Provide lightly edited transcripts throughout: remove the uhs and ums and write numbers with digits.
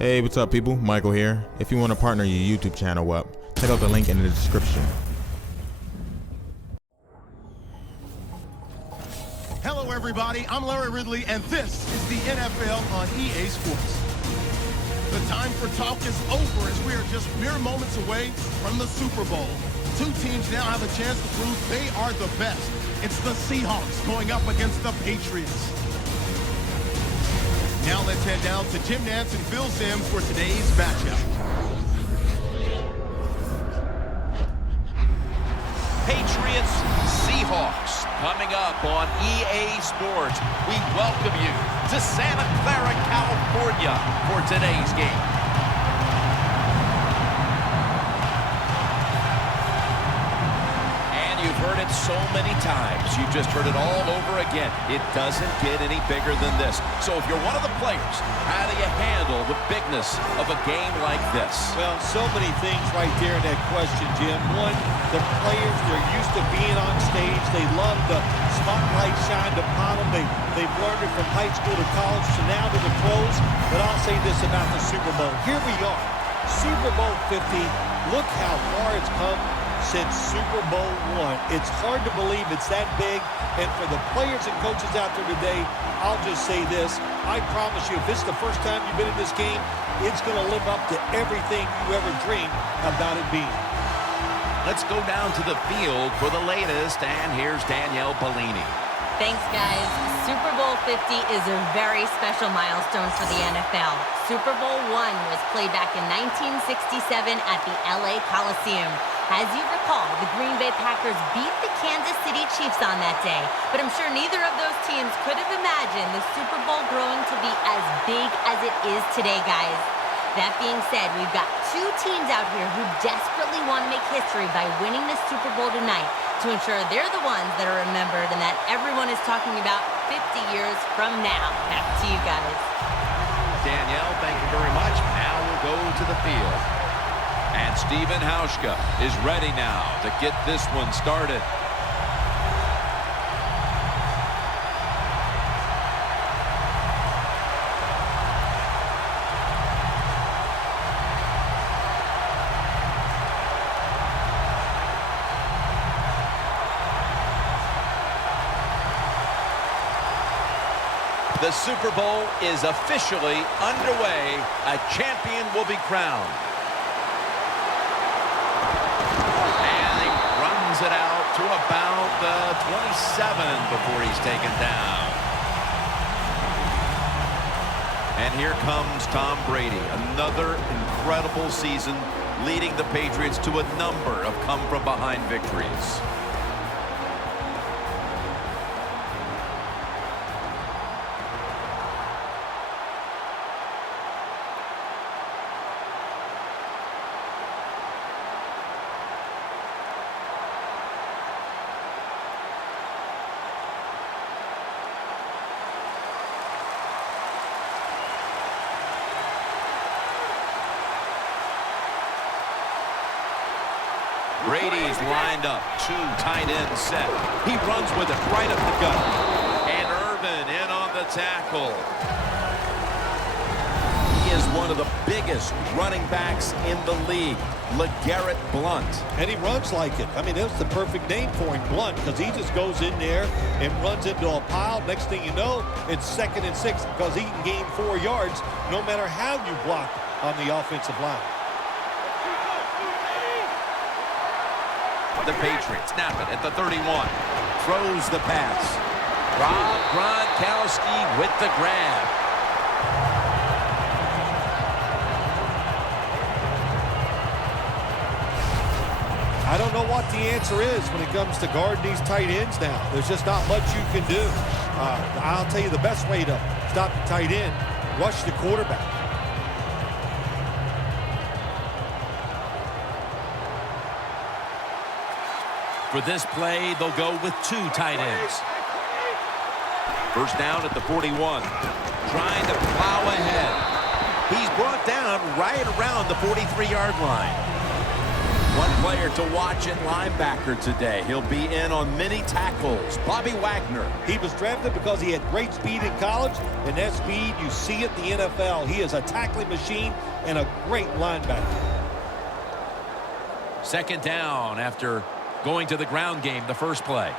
Hey, what's up, people? Michael here. If you want to partner your YouTube channel up, check out the link in the description. Hello, everybody. I'm Larry Ridley, and this is the NFL on EA Sports. The time for talk is over as we are just mere moments away from the Super Bowl. Two teams now have a chance to prove they are the best. It's the Seahawks going up against the Patriots. Now let's head down to Jim Nantz and Phil Simms for today's matchup. Patriots, Seahawks, coming up on EA Sports. We welcome you to Santa Clara, California for today's game. You've heard it so many times. You've just heard it all over again. It doesn't get any bigger than this. So if you're one of the players, how do you handle the bigness of a game like this? Well, so many things right there in that question, Jim. One, the players, they're used to being on stage. They love the spotlight shined upon them. They've learned it from high school to college to now to the pros. But I'll say this about the Super Bowl. Here we are, Super Bowl 50. Look how far it's come since Super Bowl I. It's hard to believe it's that big, and for the players and coaches out there today, I'll just say this. I promise you, if it's the first time you've been in this game, it's going to live up to everything you ever dreamed about it being. Let's go down to the field for the latest, and here's Danielle Bellini. Thanks, guys. Super Bowl 50 is a very special milestone for the NFL. Super Bowl I was played back in 1967 at the LA Coliseum. As you recall, the Green Bay Packers beat the Kansas City Chiefs on that day, but I'm sure neither of those teams could have imagined the Super Bowl growing to be as big as it is today, guys. That being said, we've got two teams out here who desperately want to make history by winning the Super Bowl tonight to ensure they're the ones that are remembered and that everyone is talking about 50 years from now. Back to you guys. Danielle, thank you very much. Now we'll go to the field. And Stephen Hauschka is ready now to get this one started. The Super Bowl is officially underway. A champion will be crowned. It out to about the 27 before he's taken down. And here comes Tom Brady. Another incredible season leading the Patriots to a number of come-from-behind victories. Brady's lined up, two tight ends set. He runs with it right up the gut. And Irvin in on the tackle. He is one of the biggest running backs in the league, LeGarrette Blount. And he runs like it. I mean, that's the perfect name for him, Blount, because he just goes in there and runs into a pile. Next thing you know, it's 2nd and 6 because he can gain 4 yards no matter how you block on the offensive line. The Patriots snap it at the 31. Throws the pass. Rob Gronkowski with the grab. I don't know what the answer is when it comes to guarding these tight ends now. There's just not much you can do. I'll tell you the best way to stop the tight end, rush the quarterback. For this play, they'll go with two tight ends. First down at the 41. Trying to plow ahead. He's brought down right around the 43-yard line. One player to watch at linebacker today. He'll be in on many tackles. Bobby Wagner. He was drafted because he had great speed in college, and that speed you see at the NFL. He is a tackling machine and a great linebacker. Second down after going to the ground game the first play.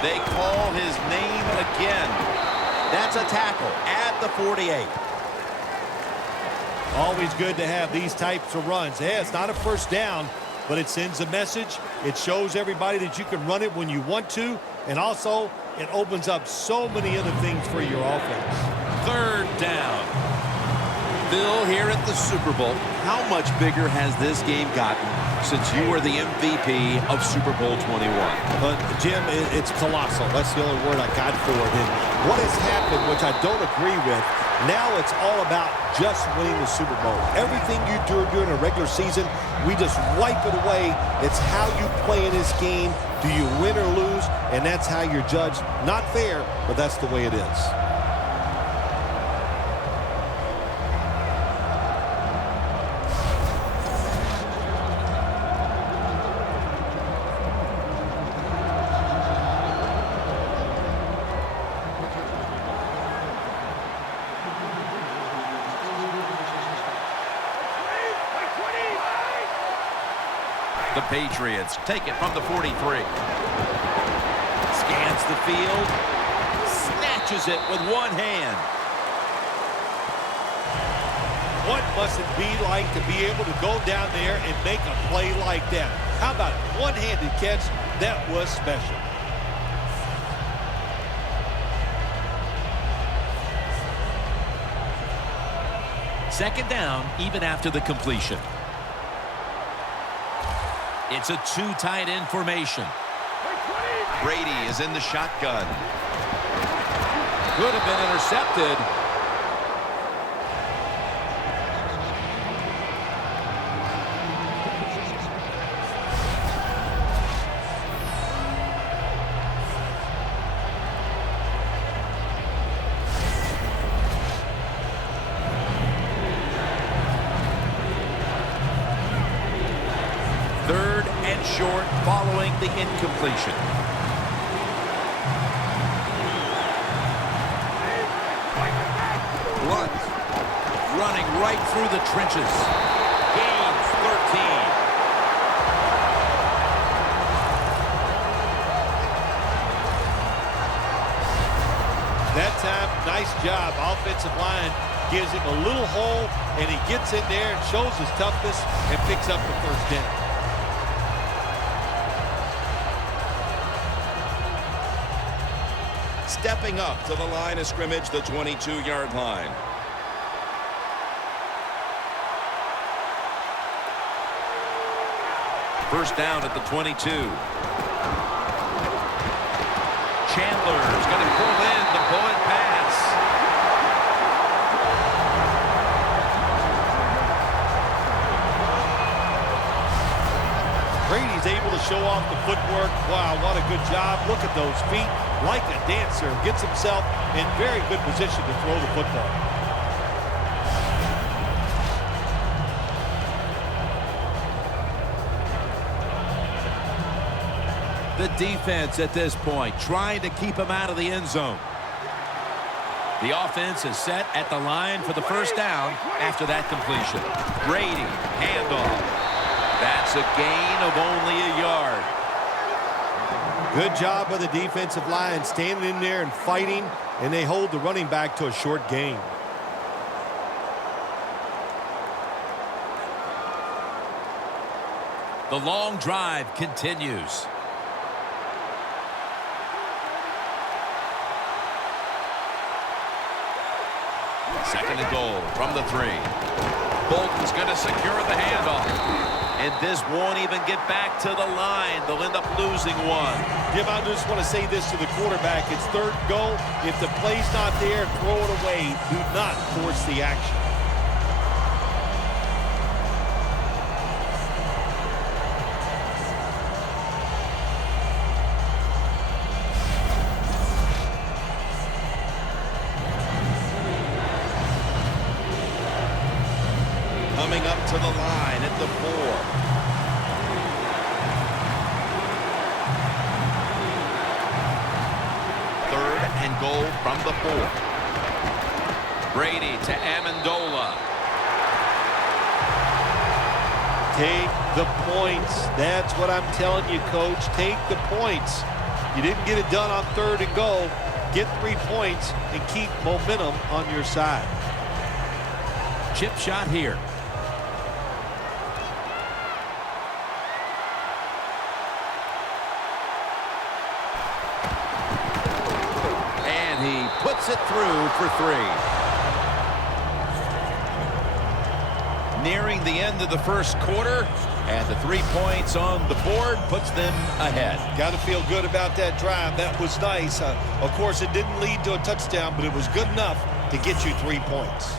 They call his name again. That's a tackle at the 48. Always good to have these types of runs. Yeah, it's not a first down, but it sends a message. It shows everybody that you can run it when you want to, and also it opens up so many other things for your offense. Third down. Bill, here at the Super Bowl, how much bigger has this game gotten since you were the MVP of Super Bowl 21? Jim, it's colossal. That's the only word I got for it. And what has happened, which I don't agree with, now it's all about just winning the Super Bowl. Everything you do during a regular season, we just wipe it away. It's how you play in this game. Do you win or lose? And that's how you're judged. Not fair, but that's the way it is. The Patriots take it from the 43. Scans the field. Snatches it with one hand. What must it be like to be able to go down there and make a play like that? How about a one-handed catch? That was special. Second down, even after the completion. It's a two tight end formation. Brady is in the shotgun. Could have been intercepted. Third and short following the incompletion. Blunt running right through the trenches. Gains 13. That time, nice job. Offensive line gives him a little hole, and he gets in there and shows his toughness and picks up the first down. Stepping up to the line of scrimmage, the 22-yard line. First down at the 22. Chandler's going to pull in the bullet pass. Brady's able to show off the footwork. Wow, what a good job. Look at those feet. Like a dancer, gets himself in very good position to throw the football. The defense at this point trying to keep him out of the end zone. The offense is set at the line for the first down after that completion. Brady, handoff. That's a gain of only a yard. Good job by the defensive line, standing in there and fighting, and they hold the running back to a short gain. The long drive continues. Second and goal from the 3. Bolton's going to secure the handoff. And this won't even get back to the line. They'll end up losing one. Jim, I just want to say this to the quarterback. It's third and goal. If the play's not there, throw it away. Do not force the action. to the line at the 4. And goal from the 4. Brady to Amendola. Take the points. That's what I'm telling you, Coach. Take the points. You didn't get it done on 3rd and goal. Get 3 points and keep momentum on your side. Chip shot here. He puts it through for 3. Nearing the end of the first quarter, and the 3 points on the board puts them ahead. Got to feel good about that drive. That was nice. Of course, it didn't lead to a touchdown, but it was good enough to get you 3 points.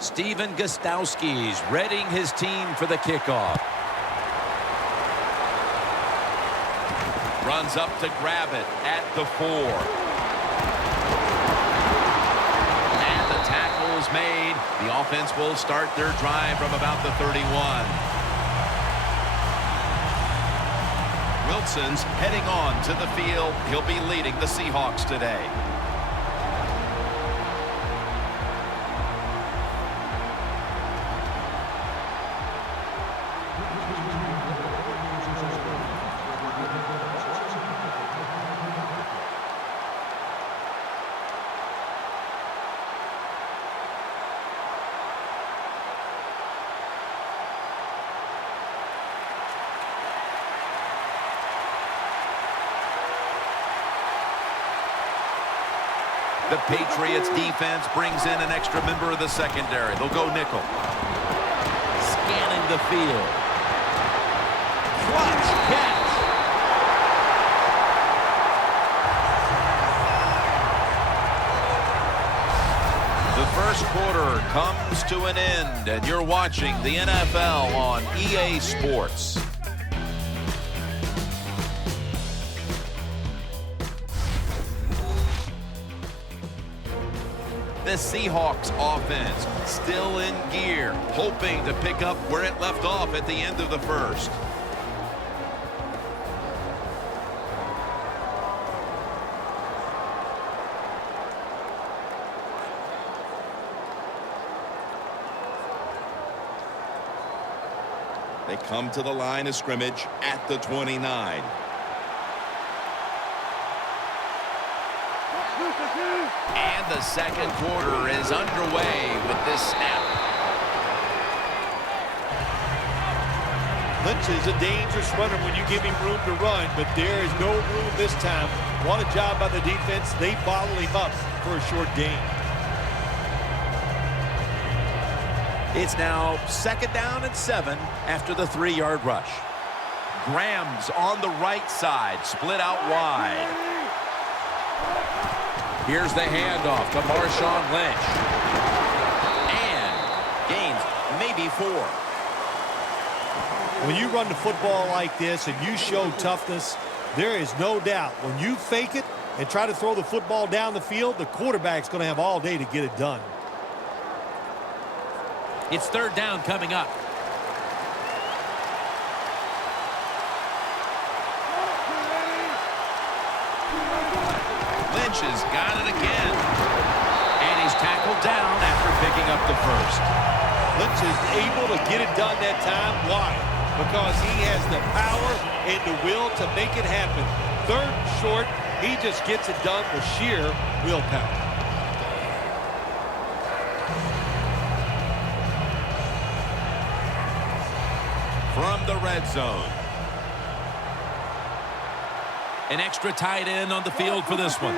Steven Gostowski's readying his team for the kickoff. Runs up to grab it at the 4. And the tackle is made. The offense will start their drive from about the 31. Wilson's heading on to the field. He'll be leading the Seahawks today. The Patriots defense brings in an extra member of the secondary. They'll go nickel. Scanning the field. Clutch catch. The first quarter comes to an end, and you're watching the NFL on EA Sports. The Seahawks offense still in gear, hoping to pick up where it left off at the end of the first. They come to the line of scrimmage at the 29. And the second quarter is underway with this snap. Lynch is a dangerous runner when you give him room to run, but there is no room this time. What a job by the defense. They bottle him up for a short gain. It's now 2nd down and 7 after the 3-yard rush. Graham's on the right side, split out wide. Here's the handoff to Marshawn Lynch. And gains maybe 4. When you run the football like this and you show toughness, there is no doubt when you fake it and try to throw the football down the field, the quarterback's going to have all day to get it done. It's 3rd down coming up. Lynch has got it again. And he's tackled down after picking up the first. Lynch is able to get it done that time. Why? Because he has the power and the will to make it happen. 3rd and short, he just gets it done with sheer willpower. From the red zone. An extra tight end on the field for this one.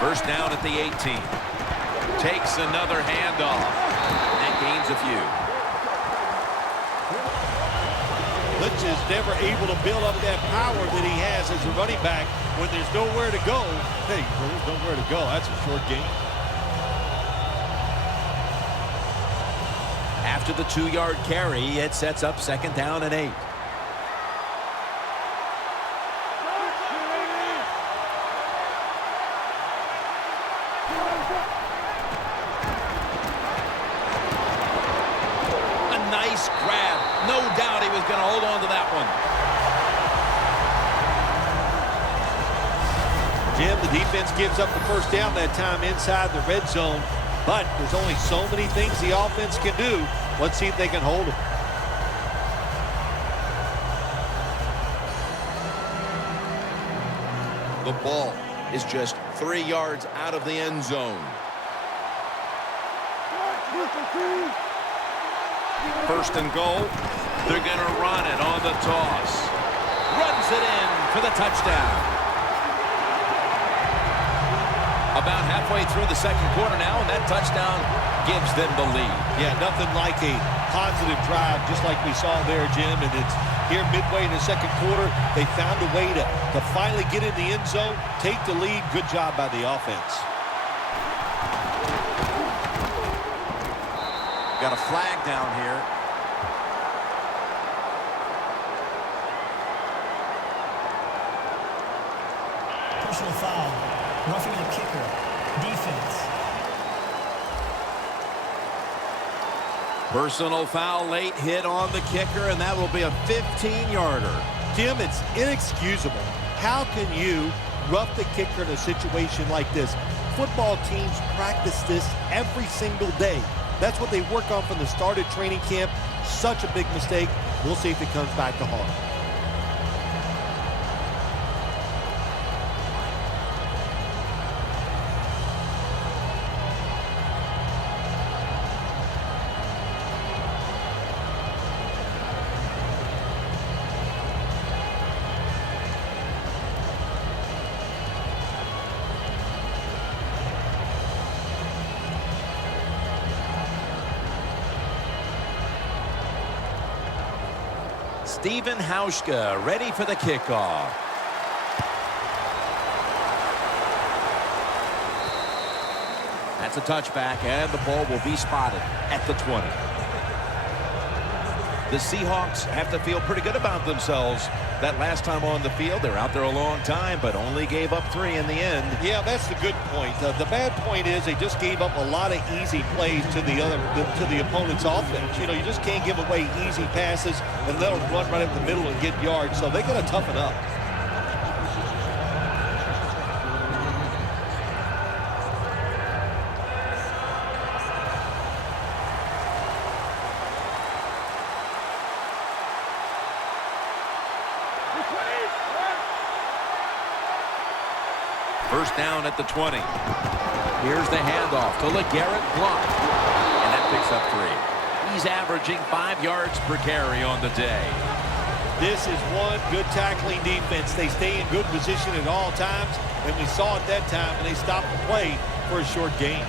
First down at the 18. Takes another handoff. And gains a few. Lynch is never able to build up that power that he has as a running back when there's nowhere to go. Hey, when there's nowhere to go, that's a short gain. After the 2-yard carry, it sets up second down and 8. Nice grab. No doubt he was going to hold on to that one. Jim, the defense gives up the first down that time inside the red zone, but there's only so many things the offense can do. Let's see if they can hold them. The ball is just 3 yards out of the end zone. First and goal. They're going to run it on the toss. Runs it in for the touchdown. About halfway through the second quarter now, and that touchdown gives them the lead. Yeah, nothing like a positive drive, just like we saw there, Jim. And it's here midway in the second quarter. They found a way to finally get in the end zone, take the lead. Good job by the offense. Got a flag down here. Personal foul. Roughing the kicker. Defense. Personal foul, late hit on the kicker, and that will be a 15-yarder. Jim, it's inexcusable. How can you rough the kicker in a situation like this? Football teams practice this every single day. That's what they work on from the start of training camp. Such a big mistake. We'll see if it comes back to haunt. Stephen Hauschka ready for the kickoff. That's a touchback, and the ball will be spotted at the 20. The Seahawks have to feel pretty good about themselves. That last time on the field, they're out there a long time, but only gave up 3 in the end. Yeah, that's the good point. The bad point is they just gave up a lot of easy plays to the opponent's offense. You know, you just can't give away easy passes and let them run right up the middle and get yards. So they got to toughen up. First down at the 20. Here's the handoff to LeGarrette Blount. And that picks up 3. He's averaging 5 yards per carry on the day. This is one good tackling defense. They stay in good position at all times. And we saw it that time when they stopped the play for a short gain.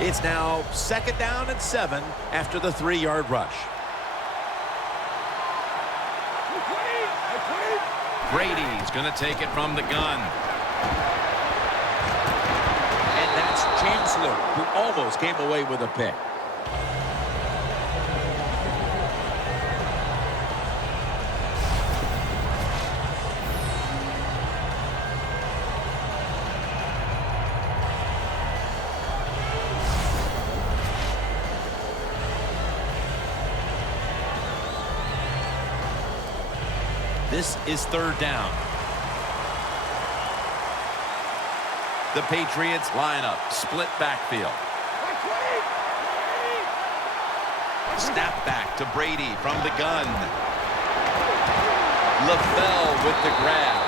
It's now second down and 7 after the 3-yard rush. Brady's going to take it from the gun. And that's Chancellor, who almost came away with a pick. This is third down. The Patriots line up, split backfield. Snap back to Brady from the gun. LaFell with the grab.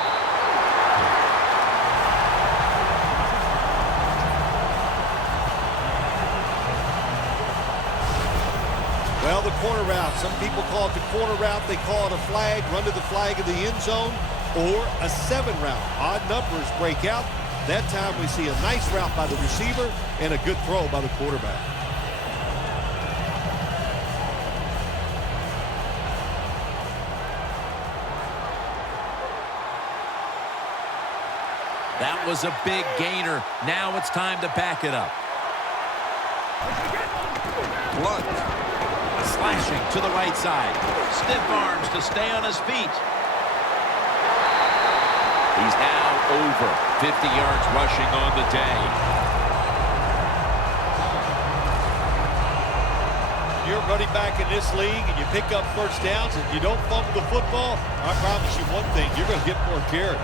Well, the corner route. Some people call it the corner route. They call it a flag. Run to the flag of the end zone. or a 7 route. Odd numbers break out. That time we see a nice route by the receiver and a good throw by the quarterback. That was a big gainer. Now it's time to back it up. Blunt. Slashing to the right side. Stiff arms to stay on his feet. He's now over 50 yards rushing on the day. You're running back in this league and you pick up first downs and you don't fumble the football, I promise you one thing, you're going to get more carries.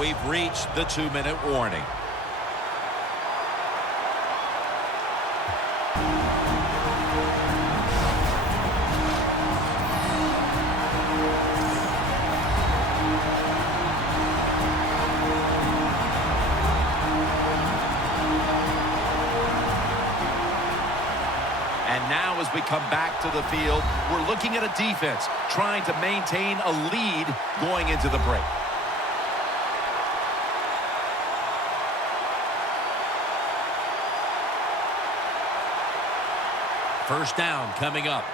We've reached the 2-minute warning. And now as we come back to the field, we're looking at a defense trying to maintain a lead going into the break. First down coming up.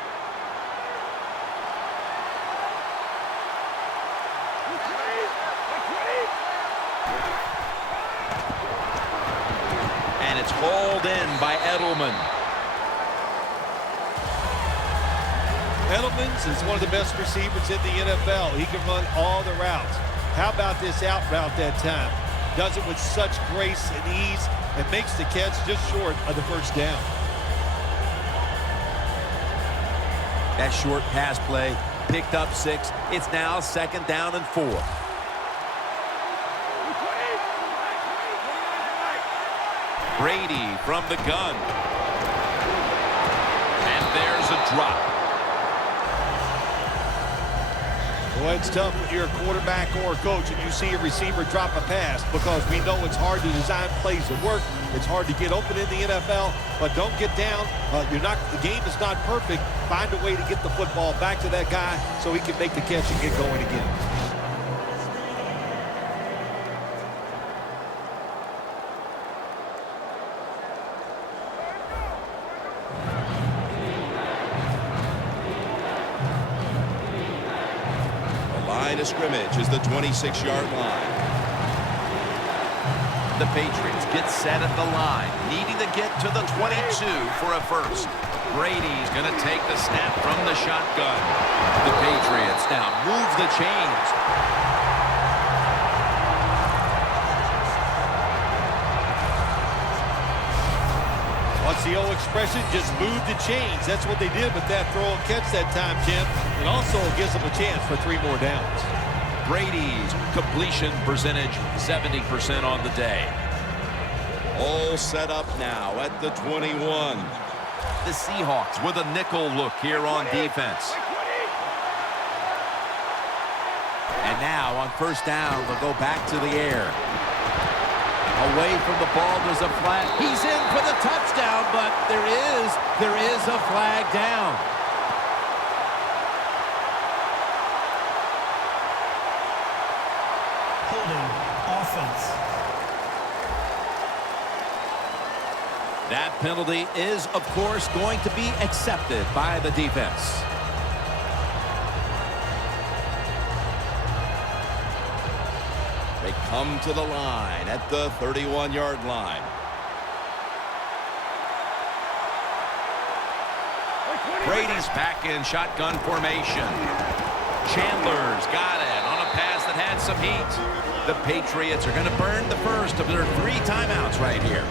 And it's hauled in by Edelman. Edelman is one of the best receivers in the NFL. He can run all the routes. How about this out route that time? Does it with such grace and ease and makes the catch just short of the first down. That short pass play picked up 6. It's now 2nd down and 4. Brady from the gun. And there's a drop. Well, it's tough when you're a quarterback or a coach and you see a receiver drop a pass because we know it's hard to design plays that work. It's hard to get open in the NFL, but don't get down. The game is not perfect. Find a way to get the football back to that guy so he can make the catch and get going again. Line of scrimmage is the 26-yard line. The Patriots get set at the line, needing to get to the 22 for a first. Brady's going to take the snap from the shotgun. The Patriots now move the chains. What's the old expression? Just move the chains. That's what they did with that throw and catch that time, Jim. It also gives them a chance for 3 more downs. Brady's completion percentage 70% on the day. All set up now at the 21. The Seahawks with a nickel look here on defense. And now on first down, they'll go back to the air. Away from the ball, there's a flag. He's in for the touchdown, but there is a flag down. Holding offense. That penalty is, of course, going to be accepted by the defense. They come to the line at the 31-yard line. Brady's back in shotgun formation. Chandler's got it on a pass that had some heat. The Patriots are going to burn the first of their 3 timeouts right here.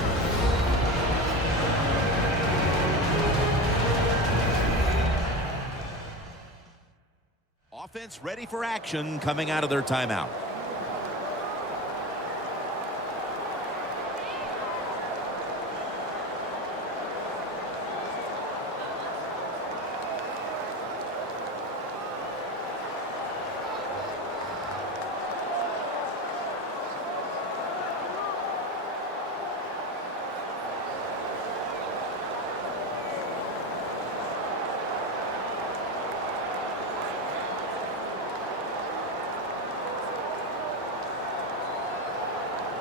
Offense ready for action coming out of their timeout.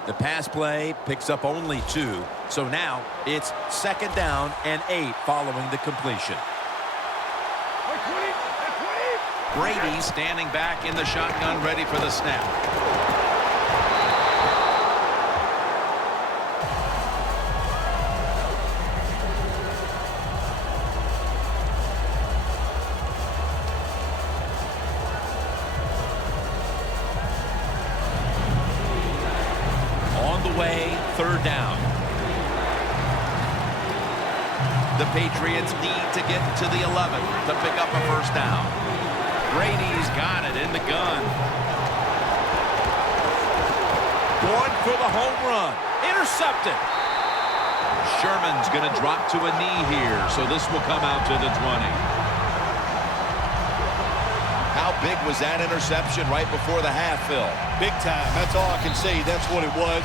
The pass play picks up only 2. So now it's 2nd down and 8 following the completion. Brady standing back in the shotgun, ready for the snap. On the way, 3rd down. The Patriots need to get to the 11 to pick up a 1st down. Brady's got it in the gun. Going for the home run. Intercepted. Sherman's going to drop to a knee here, so this will come out to the 20. How big was that interception right before the half, Phil? Big time. That's all I can say. That's what it was.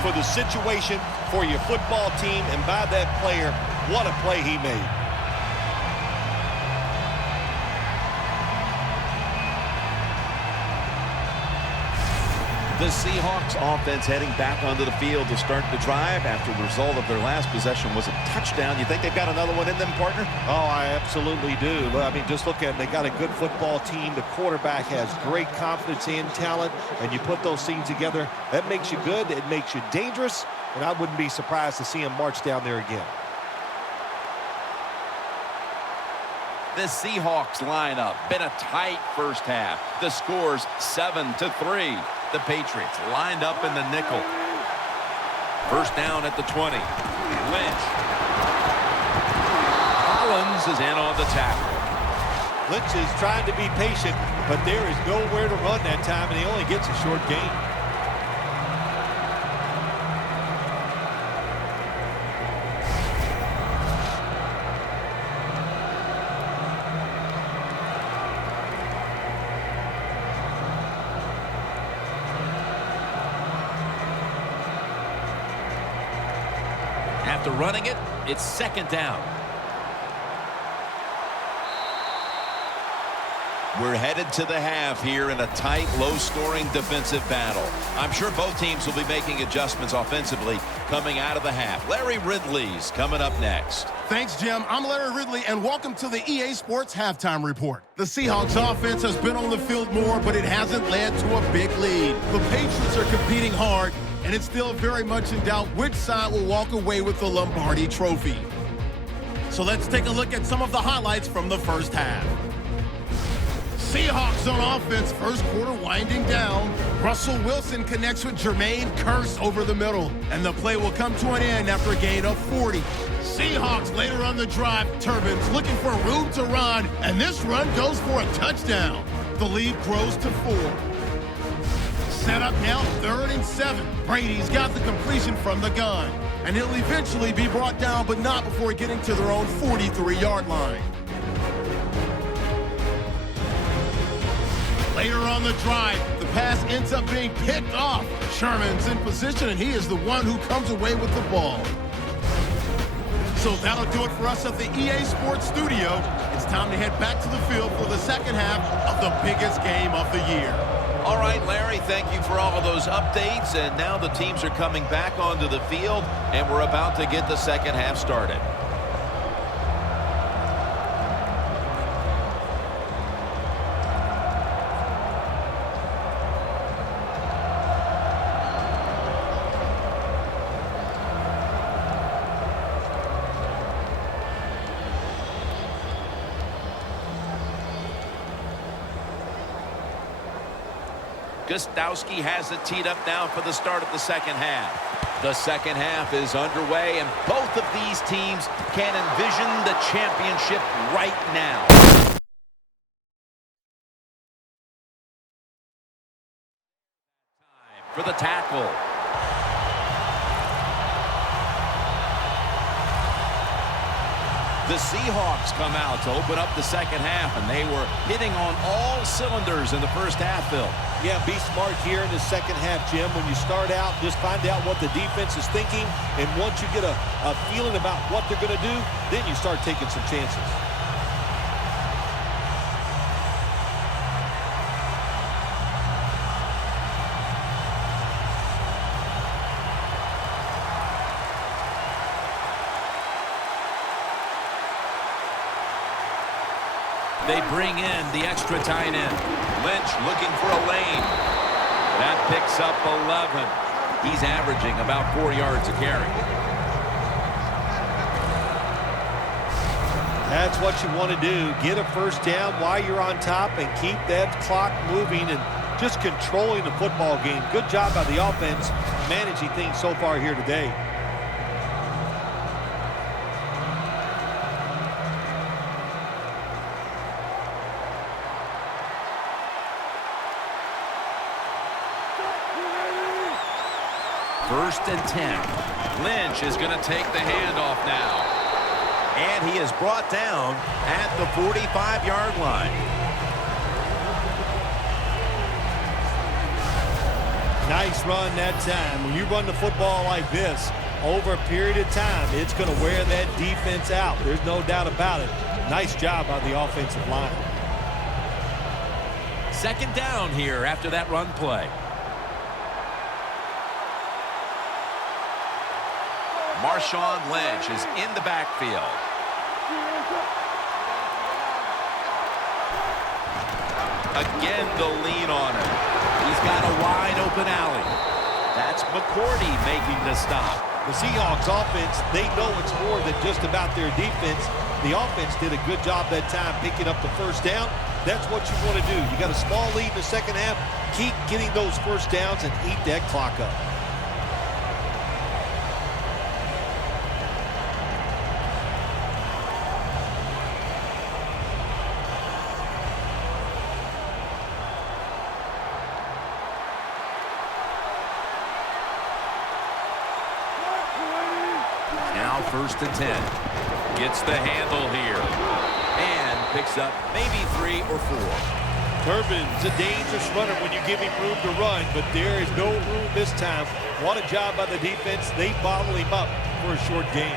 For the situation, for your football team, and by that player, what a play he made. The Seahawks offense heading back onto the field to start the drive after the result of their last possession was a touchdown. You think they've got another one in them, partner? Oh, I absolutely do. I mean, just look at it. They got a good football team. The quarterback has great confidence and talent, and you put those things together, that makes you good. It makes you dangerous, and I wouldn't be surprised to see him march down there again. The Seahawks lineup been a tight first half. The score's 7-3. The Patriots lined up in the nickel. 1st down at the 20. Lynch. Collins is in on the tackle. Lynch is trying to be patient, but there is nowhere to run that time, and he only gets a short gain. After running it, it's 2nd down. We're headed to the half here in a tight, low-scoring defensive battle. I'm sure both teams will be making adjustments offensively coming out of the half. Larry Ridley's coming up next. Thanks, Jim. I'm Larry Ridley, and welcome to the EA Sports Halftime Report. The Seahawks offense has been on the field more, but it hasn't led to a big lead. The Patriots are competing hard, and it's still very much in doubt which side will walk away with the Lombardi Trophy. So let's take a look at some of the highlights from the first half. Seahawks on offense, first quarter winding down. Russell Wilson connects with Jermaine Kearse over the middle, and the play will come to an end after a gain of 40. Seahawks later on the drive, Turbans looking for room to run, and this run goes for a touchdown. The lead grows to 4. Set up now, 3rd and 7. Brady's got the completion from the gun, and he'll eventually be brought down, but not before getting to their own 43-yard line. Later on the drive, the pass ends up being picked off. Sherman's in position, and he is the one who comes away with the ball. So that'll do it for us at the EA Sports Studio. It's time to head back to the field for the second half of the biggest game of the year. All right, Larry, thank you for all of those updates. And now the teams are coming back onto the field, and we're about to get the second half started. Gostowski has it teed up now for the start of the second half. The second half is underway, and both of these teams can envision the championship right now. Time for the tackle. The Seahawks come out to open up the second half, and they were hitting on all cylinders in the first half, Phil. Yeah, be smart here in the second half, Jim. When you start out, just find out what the defense is thinking, and once you get a feeling about what they're going to do, then you start taking some chances. They bring in the extra tight end. Lynch looking for a lane. That picks up 11. He's averaging about 4 yards a carry. That's what you want to do. Get a first down while you're on top and keep that clock moving and just controlling the football game. Good job by the offense managing things so far here today. First and 10. Lynch is going to take the handoff now. And he is brought down at the 45-yard line. Nice run that time. When you run the football like this, over a period of time, it's going to wear that defense out. There's no doubt about it. Nice job by the offensive line. Second down here after that run play. Marshawn Lynch is in the backfield. Again, the lean on him. He's got a wide open alley. That's McCourty making the stop. The Seahawks offense, they know it's more than just about their defense. The offense did a good job that time picking up the first down. That's what you want to do. You got a small lead in the second half. Keep getting those first downs and eat that clock up. Now first and 10. Gets the handle here. And picks up maybe 3 or 4. Turbin's a dangerous runner when you give him room to run, but there is no room this time. What a job by the defense. They bottle him up for a short gain.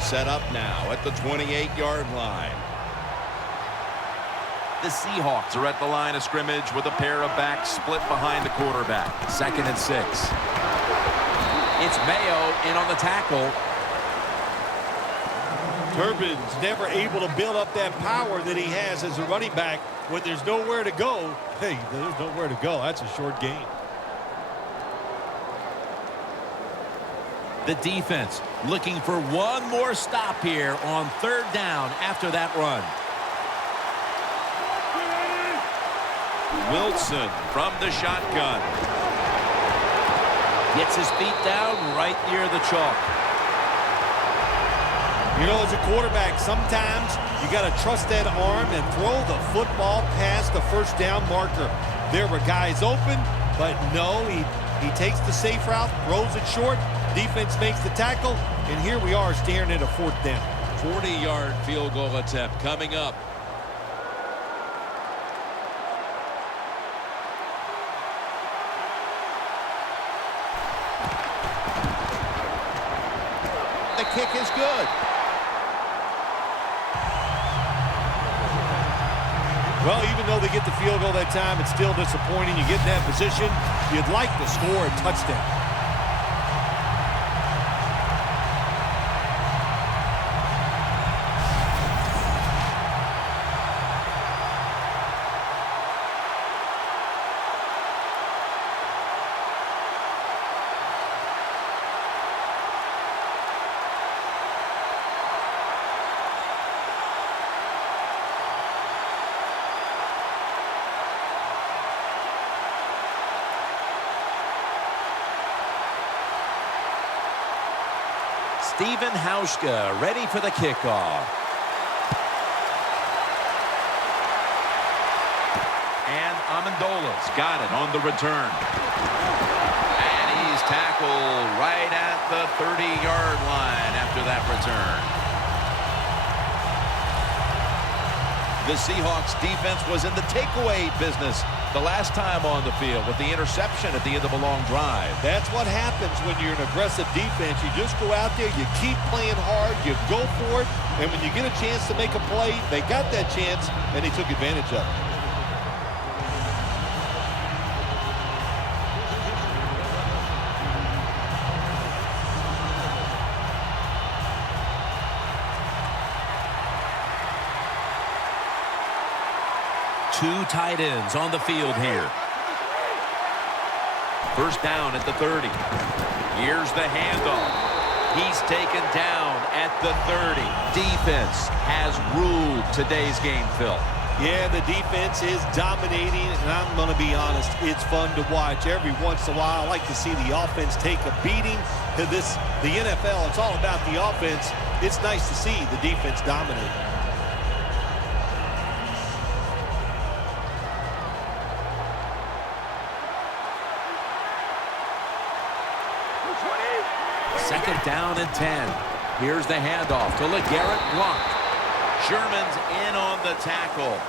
Set up now at the 28-yard line. The Seahawks are at the line of scrimmage with a pair of backs split behind the quarterback. Second and 6. It's Mayo in on the tackle. Turbin's never able to build up that power that he has as a running back. When there's nowhere to go, hey, there's nowhere to go. That's a short gain. The defense looking for one more stop here on third down after that run. Wilson from the shotgun. Gets his feet down right near the chalk. You know, as a quarterback, sometimes you got to trust that arm and throw the football past the first down marker. There were guys open, but no, he takes the safe route, throws it short. Defense makes the tackle, and here we are staring at a fourth down. 40-yard field goal attempt coming up. The kick is good. Well, even though they get the field goal that time, it's still disappointing. You get in that position, you'd like to score a touchdown. Stephen Hauschka ready for the kickoff. And Amendola's got it on the return. And he's tackled right at the 30-yard line after that return. The Seahawks defense was in the takeaway business the last time on the field with the interception at the end of a long drive. That's what happens when you're an aggressive defense. You just go out there, you keep playing hard, you go for it, and when you get a chance to make a play, they got that chance, and they took advantage of it. Two tight ends on the field here. First down at the 30. Here's the handoff. He's taken down at the 30. Defense has ruled today's game, Phil. Yeah, the defense is dominating, and I'm going to be honest, it's fun to watch. Every once in a while, I like to see the offense take a beating. To the NFL, it's all about the offense. It's nice to see the defense dominate. Second down and 10. Here's the handoff to LeGarrette Blount. Sherman's in on the tackle.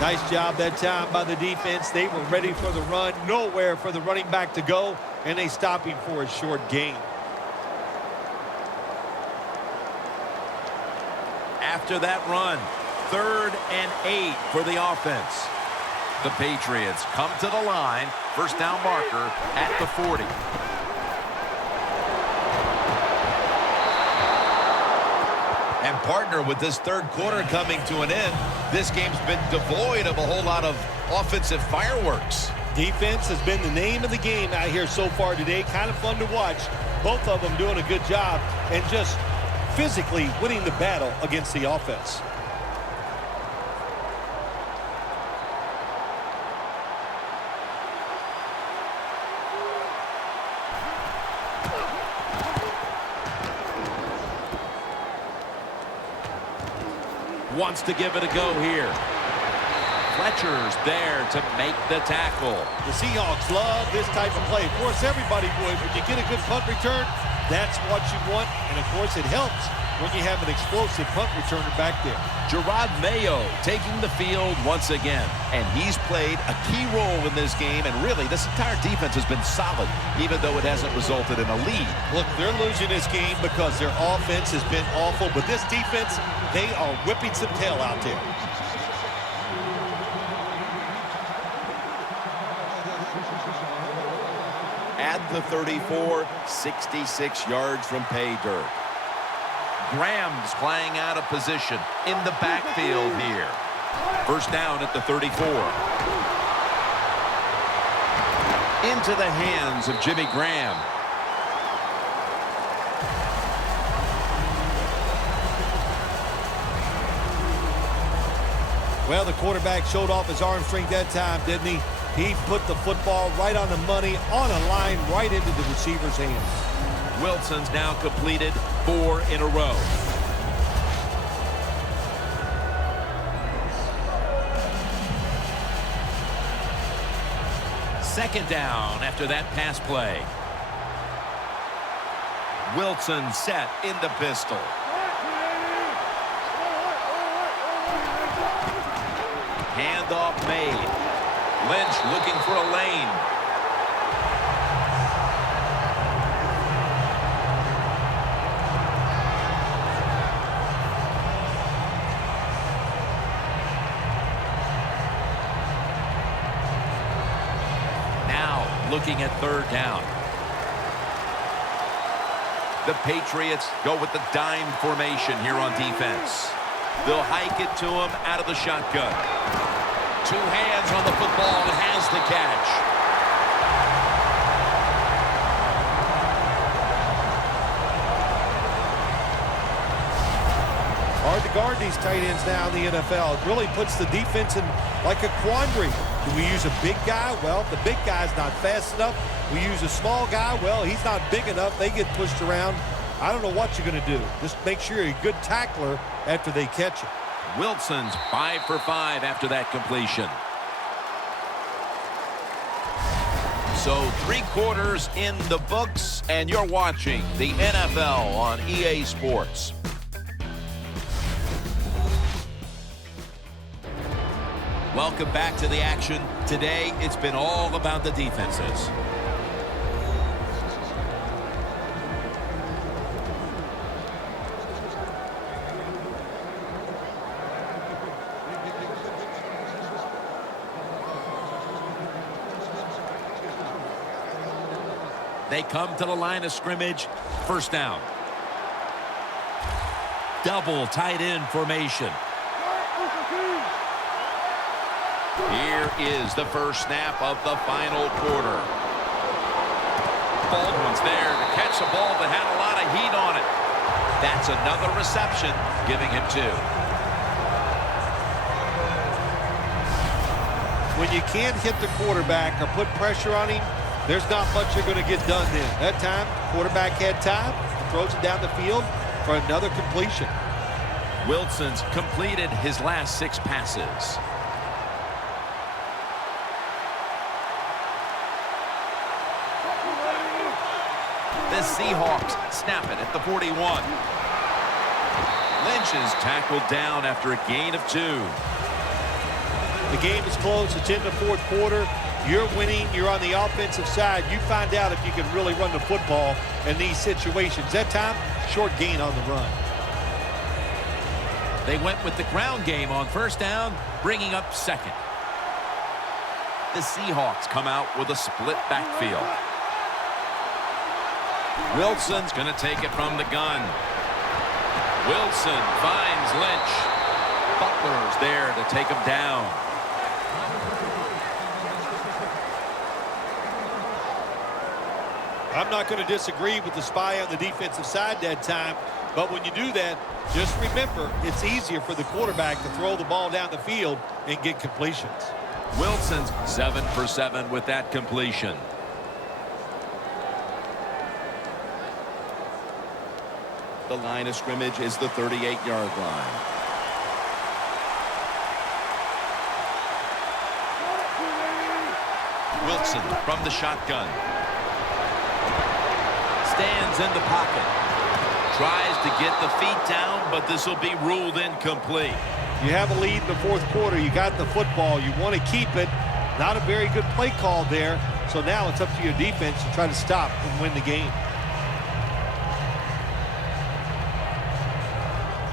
Nice job that time by the defense. They were ready for the run, nowhere for the running back to go, and they stop him for a short gain. After that run, 3rd and 8 for the offense. The Patriots come to the line. First down marker at the 40. And partner, with this third quarter coming to an end, this game's been devoid of a whole lot of offensive fireworks. Defense has been the name of the game out here so far today. Kind of fun to watch. Both of them doing a good job and just physically winning the battle against the offense. Wants to give it a go here. Fletcher's there to make the tackle. The Seahawks love this type of play. Of course, everybody would. When you get a good punt return, that's what you want. And, of course, it helps when you have an explosive punt returner back there. Gerard Mayo taking the field once again. And he's played a key role in this game. And, really, this entire defense has been solid, even though it hasn't resulted in a lead. Look, they're losing this game because their offense has been awful. But this defense, they are whipping some tail out there. At the 34, 66 yards from pay dirt. Graham's playing out of position in the backfield here. First down at the 34. Into the hands of Jimmy Graham. Well, the quarterback showed off his arm strength that time, didn't he? He put the football right on the money, on a line, right into the receiver's hands. Wilson's now completed 4 in a row. Second down after that pass play. Wilson set in the pistol. Handoff made. Lynch looking for a lane. Now looking at third down. The Patriots go with the dime formation here on defense. They'll hike it to him out of the shotgun. 2 hands on the football and has the catch. Hard to guard these tight ends now in the NFL. It really puts the defense in like a quandary. Do we use a big guy? Well, if the big guy's not fast enough. We use a small guy. Well, he's not big enough. They get pushed around. I don't know what you're going to do. Just make sure you're a good tackler after they catch it. Wilson's 5 for 5 after that completion. So 3 quarters in the books, and you're watching the NFL on EA Sports. Welcome back to the action. Today, it's been all about the defenses. They come to the line of scrimmage. First down. Double tight end formation. here is the first snap of the final quarter. Baldwin's there to catch a ball that had a lot of heat on it. That's another reception, giving him 2. When you can't hit the quarterback or put pressure on him, there's not much you're going to get done then. That time, quarterback had time, throws it down the field for another completion. Wilson's completed his last 6 passes. The Seahawks snap it at the 41. Lynch is tackled down after a gain of 2. The game is close. It's in the fourth quarter. You're winning. You're on the offensive side. You find out if you can really run the football in these situations. That time, short gain on the run. They went with the ground game on first down, bringing up second. The Seahawks come out with a split backfield. Wilson's going to take it from the gun. Wilson finds Lynch. Butler's there to take him down. I'm not going to disagree with the spy on the defensive side that time, but when you do that, just remember it's easier for the quarterback to throw the ball down the field and get completions. Wilson's 7 for 7 with that completion. The line of scrimmage is the 38-yard line. Wilson from the shotgun. Stands in the pocket. Tries to get the feet down, but this will be ruled incomplete. You have a lead in the fourth quarter. You got the football. You want to keep it. Not a very good play call there. So now it's up to your defense to try to stop and win the game.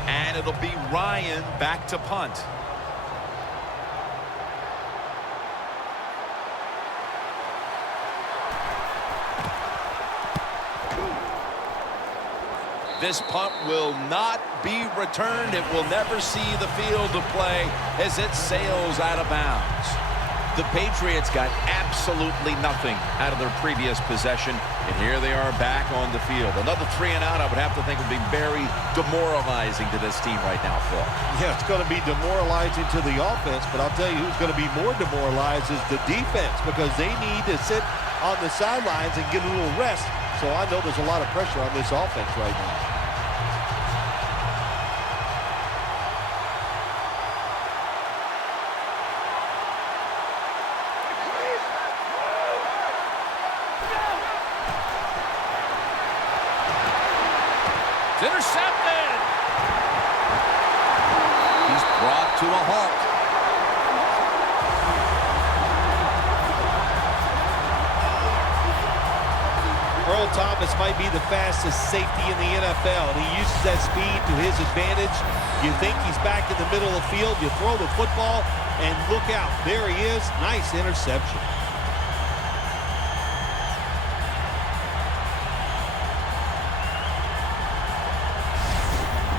And it'll be Ryan back to punt. This punt will not be returned. It will never see the field of play as it sails out of bounds. The Patriots got absolutely nothing out of their previous possession, and here they are back on the field. Another 3 and out, I would have to think, would be very demoralizing to this team right now, Phil. Yeah, it's going to be demoralizing to the offense, but I'll tell you who's going to be more demoralized is the defense, because they need to sit on the sidelines and get a little rest. So I know there's a lot of pressure on this offense right now. Intercepted. He's brought to a halt. Earl Thomas might be the fastest safety in the NFL, and he uses that speed to his advantage. You think he's back in the middle of the field, you throw the football, and look out. There he is. Nice interception.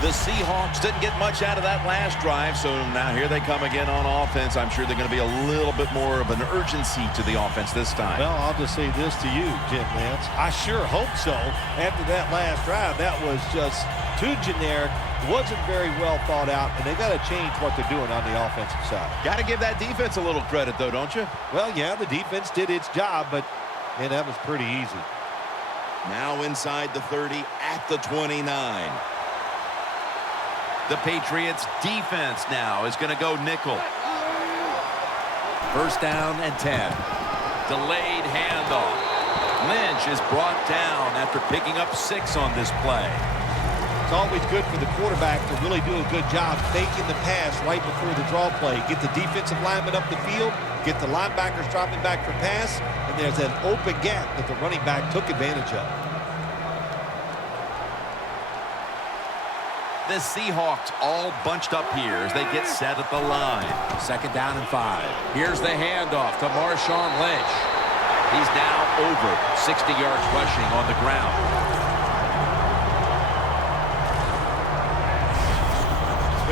The Seahawks didn't get much out of that last drive, so now here they come again on offense. I'm sure they're going to be a little bit more of an urgency to the offense this time. Well, I'll just say this to you, Jim Nance. I sure hope so. After that last drive, that was just too generic, wasn't very well thought out, and they got to change what they're doing on the offensive side. Got to give that defense a little credit, though, don't you? Well, yeah, the defense did its job, but, man, that was pretty easy. Now inside the 30 at the 29. The Patriots defense now is going to go nickel. First down and 10. Delayed handoff. Lynch is brought down after picking up 6 on this play. It's always good for the quarterback to really do a good job faking the pass right before the draw play. Get the defensive lineman up the field, get the linebackers dropping back for pass, and there's an open gap that the running back took advantage of. The Seahawks all bunched up here as they get set at the line. Second down and 5. Here's the handoff to Marshawn Lynch. He's now over 60 yards rushing on the ground.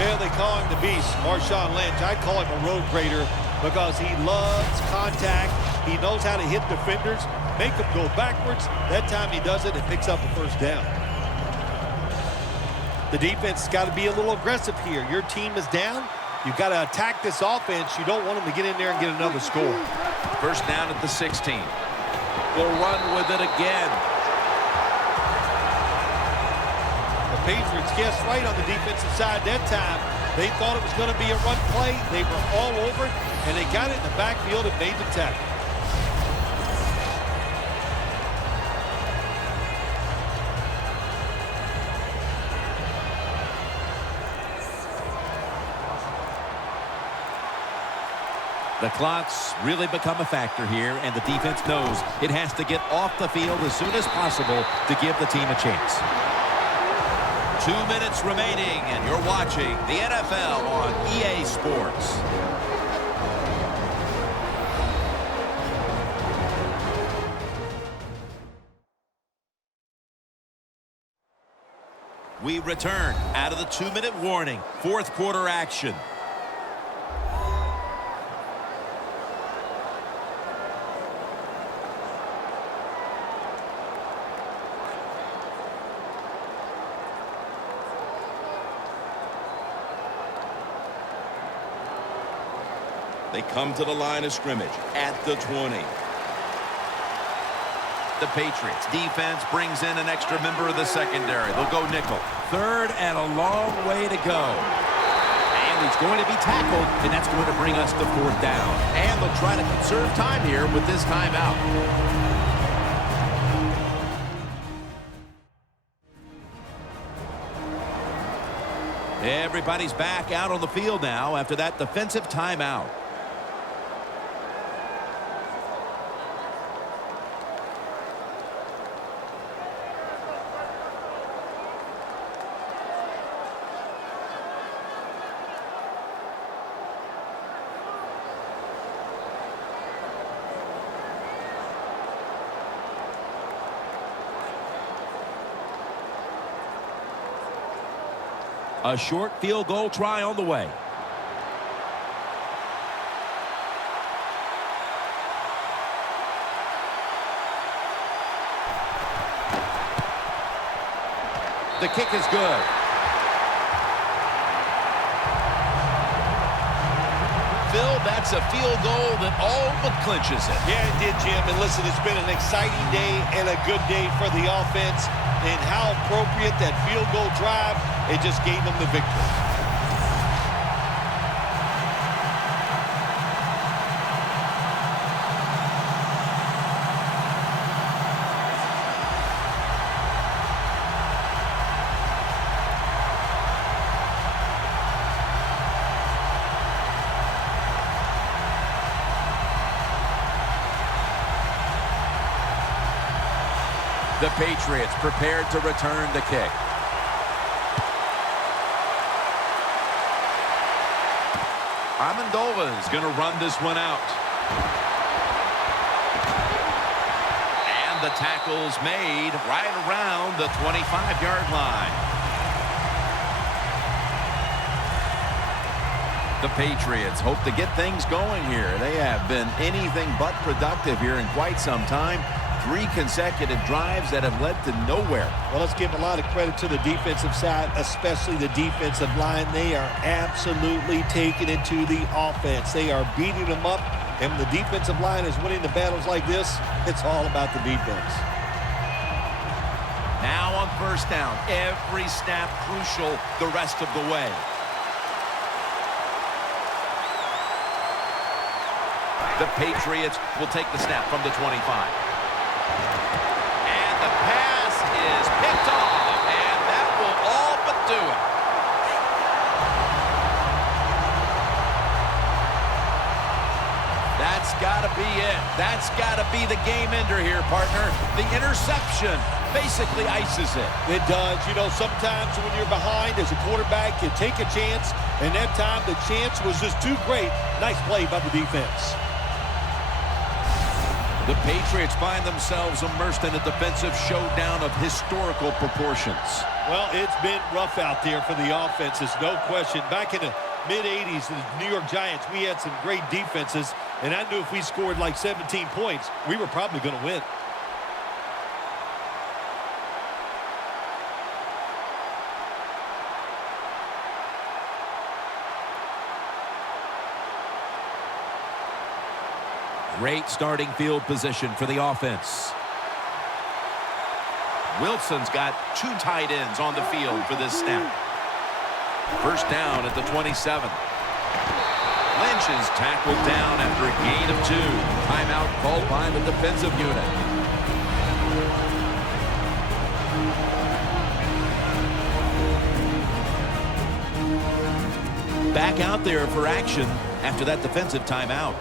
Well, they call him the beast, Marshawn Lynch. I'd call him a road grader. because he loves contact. He knows how to hit defenders, make them go backwards. That time he does it and picks up a first down. The defense has got to be a little aggressive here. Your team is down. You've got to attack this offense. You don't want them to get in there and get another score. First down at the 16. They'll run with it again. The Patriots guessed right on the defensive side that time. They thought it was going to be a run play. They were all over it, and they got it in the backfield and made the tackle. The clock's really become a factor here, and the defense knows it has to get off the field as soon as possible to give the team a chance. 2 minutes remaining, and you're watching the NFL on EA Sports. We return out of the 2-minute warning. Fourth quarter action. They come to the line of scrimmage at the 20. The Patriots defense brings in an extra member of the secondary. They'll go nickel. Third and a long way to go. And he's going to be tackled, and that's going to bring us to fourth down. And they'll try to conserve time here with this timeout. Everybody's back out on the field now after that defensive timeout. A short field goal try on the way. The kick is good. Phil, that's a field goal that all but clinches it. Yeah, it did, Jim. And listen, it's been an exciting day and a good day for the offense. And how appropriate that field goal drive. It just gave them the victory. The Patriots prepared to return the kick. Amendola is going to run this one out. And the tackle's made right around the 25-yard line. The Patriots hope to get things going here. They have been anything but productive here in quite some time. 3 consecutive drives that have led to nowhere. Well, let's give a lot of credit to the defensive side, especially the defensive line. They are absolutely taking it to the offense. They are beating them up, and when the defensive line is winning the battles like this, it's all about the defense. Now on first down, every snap crucial the rest of the way. The Patriots will take the snap from the 25. And the pass is picked off, and that will all but do it. That's got to be it. That's got to be the game ender here, partner. The interception basically ices it. It does. You know, sometimes when you're behind as a quarterback, you take a chance, and that time the chance was just too great. Nice play by the defense. The Patriots find themselves immersed in a defensive showdown of historical proportions. Well, it's been rough out there for the offense. There's no question. Back in the mid-'80s, the New York Giants, we had some great defenses, and I knew if we scored like 17 points, we were probably going to win. Great starting field position for the offense. Wilson's got 2 tight ends on the field for this snap. First down at the 27. Lynch is tackled down after a gain of 2. Timeout called by the defensive unit. Back out there for action after that defensive timeout.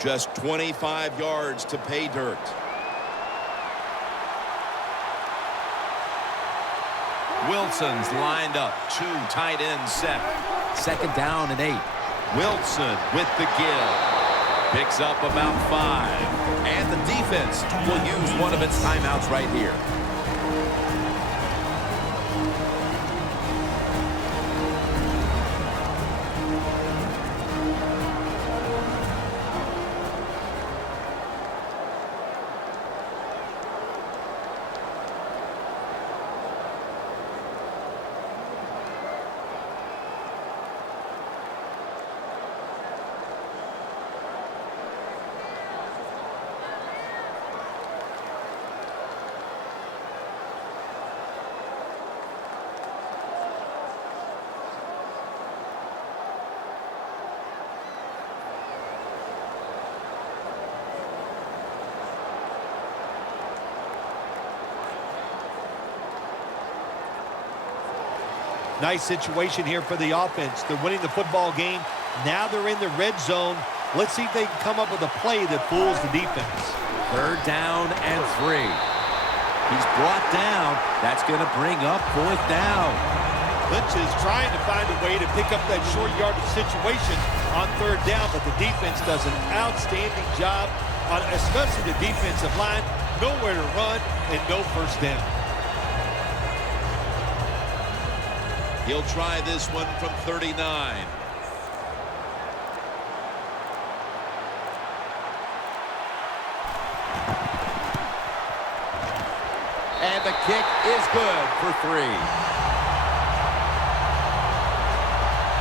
Just 25 yards to pay dirt. Wilson's lined up. 2 tight ends set. Second down and 8. Wilson with the give. Picks up about 5. And the defense will use one of its timeouts right here. Nice situation here for the offense. They're winning the football game. Now they're in the red zone. Let's see if they can come up with a play that fools the defense. Third down and 3. He's brought down. That's going to bring up 4th down. Lynch is trying to find a way to pick up that short yardage situation on 3rd down, but the defense does an outstanding job, on especially the defensive line. Nowhere to run and no first down. He'll try this one from 39. And the kick is good for 3.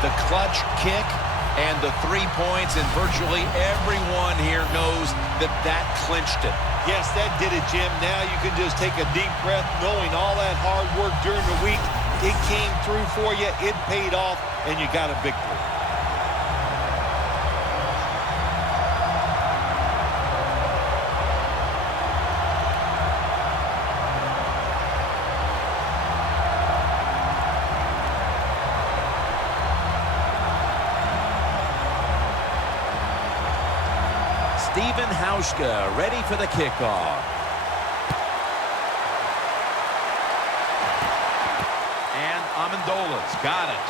The clutch kick and the 3 points, and virtually everyone here knows that that clinched it. Yes, that did it, Jim. Now you can just take a deep breath knowing all that hard work during the week, it came through for you, it paid off, and you got a victory. Steven Hauschka ready for the kickoff. And Amendola's got it.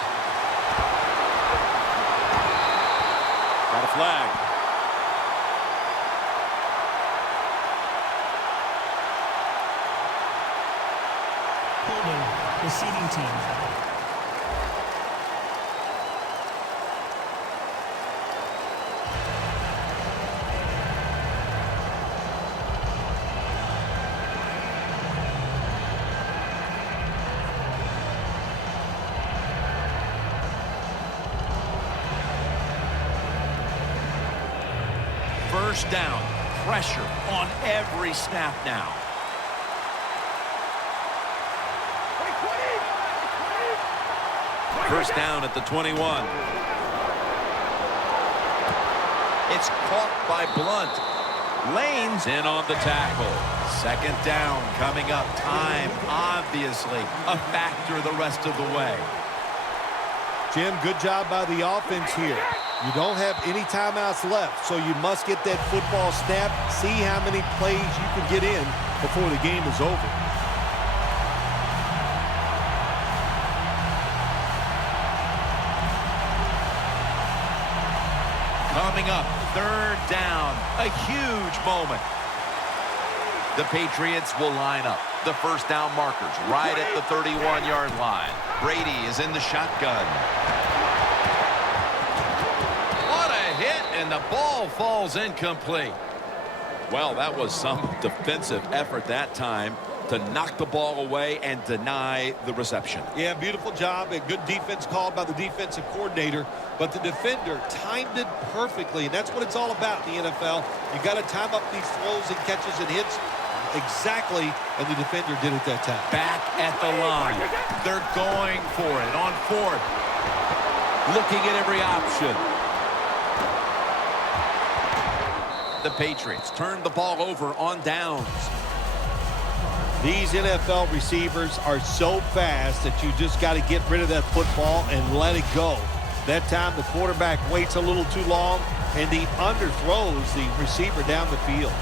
Got a flag. Holding the seating team. First down. Pressure on every snap now. First down at the 21. It's caught by Blunt. Lane's in on the tackle. Second down coming up. Time, obviously, a factor the rest of the way. Jim, good job by the offense here. You don't have any timeouts left, so you must get that football snap, see how many plays you can get in before the game is over. Coming up, third down, a huge moment. The Patriots will line up. The first down markers right at the 31-yard line. Brady is in the shotgun. What a hit, and the ball falls incomplete. Well, that was some defensive effort that time to knock the ball away and deny the reception. Yeah, beautiful job. A good defense called by the defensive coordinator, but the defender timed it perfectly, and that's what it's all about in the NFL. You got to time up these throws and catches and hits exactly, and the defender did it that time. Back at the line. They're going for it on fourth. Looking at every option. The Patriots turn the ball over on downs. These NFL receivers are so fast that you just got to get rid of that football and let it go. That time the quarterback waits a little too long, and he underthrows the receiver down the field.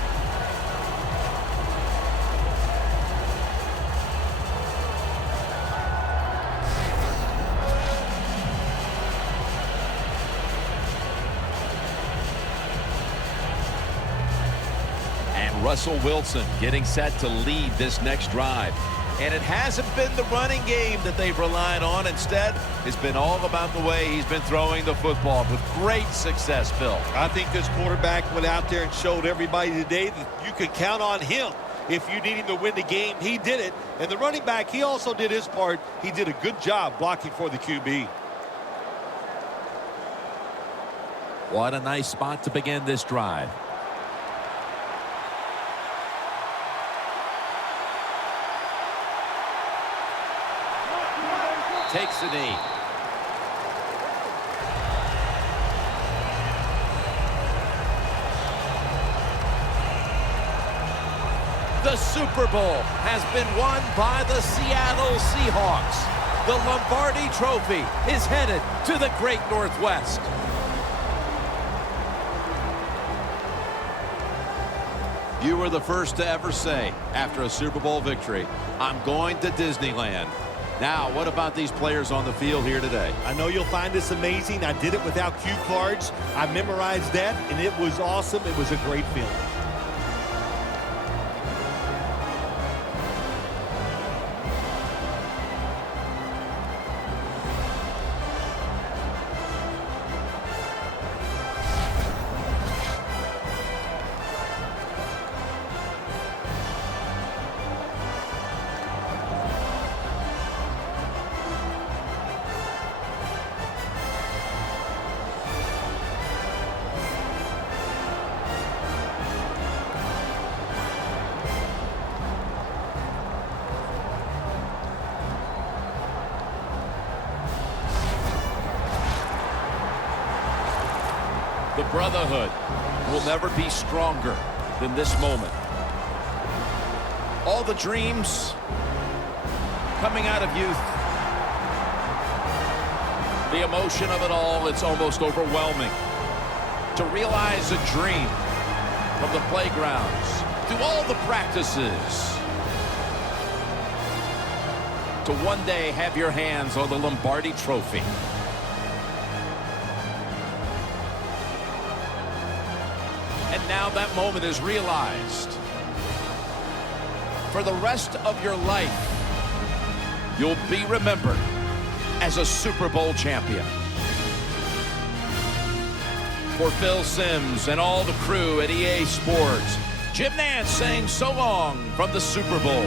Russell Wilson getting set to lead this next drive. And it hasn't been the running game that they've relied on. Instead, it's been all about the way he's been throwing the football with great success, Bill. I think this quarterback went out there and showed everybody today that you could count on him. If you need him to win the game, he did it. And the running back, he also did his part. He did a good job blocking for the QB. What a nice spot to begin this drive. Takes a knee. The Super Bowl has been won by the Seattle Seahawks. The Lombardi Trophy is headed to the Great Northwest. You were the first to ever say, after a Super Bowl victory, I'm going to Disneyland. Now, what about these players on the field here today? I know you'll find this amazing. I did it without cue cards. I memorized that, and it was awesome. It was a great feeling. The brotherhood will never be stronger than this moment. All the dreams coming out of youth. The emotion of it all, it's almost overwhelming. To realize a dream from the playgrounds, through all the practices, to one day have your hands on the Lombardi Trophy. And now that moment is realized. For the rest of your life, you'll be remembered as a Super Bowl champion. For Phil Simms and all the crew at EA Sports, Jim Nantz saying so long from the Super Bowl.